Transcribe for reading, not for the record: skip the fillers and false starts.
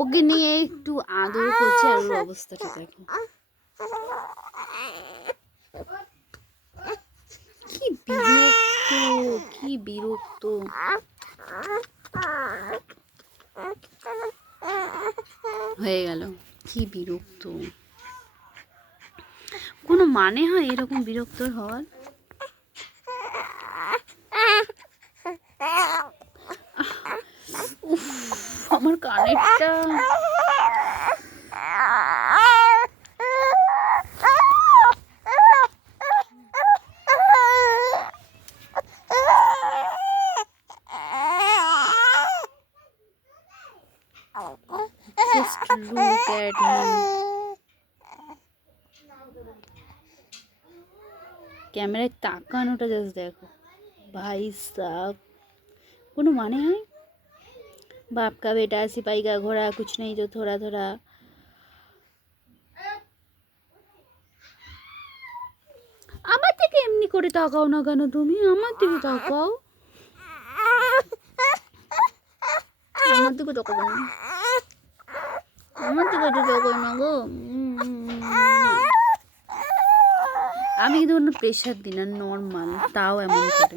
ওকে নিয়ে একটু আদর করছে আর ওর অবস্থাটা দেখো, কি বিরক্ত, কি বিরক্ত। হয়ে গেল, কি বিরক্ত, কোনো মানে হয় এরকম বিরক্ত হওয়ার? উফ, আমার কানেরটা just look at him. ক্যামেরায় তাকানোটা জাস্ট দেখো ভাই সাব, কোনো মানে হয়? बाप का बेटा सिपाही का घोड़ा कुछ नहीं जो थोड़ा थोड़ा। আমার থেকে এমনি করে তাকাও না কেন তুমি? আমার দিকে তাকাও, আমার দিকে তাকাবো না, আমার দিকে তো তাকাও না গো। আমি কিন্তু কোনো প্রেশার দিই না, নর্মাল, তাও এমন করে।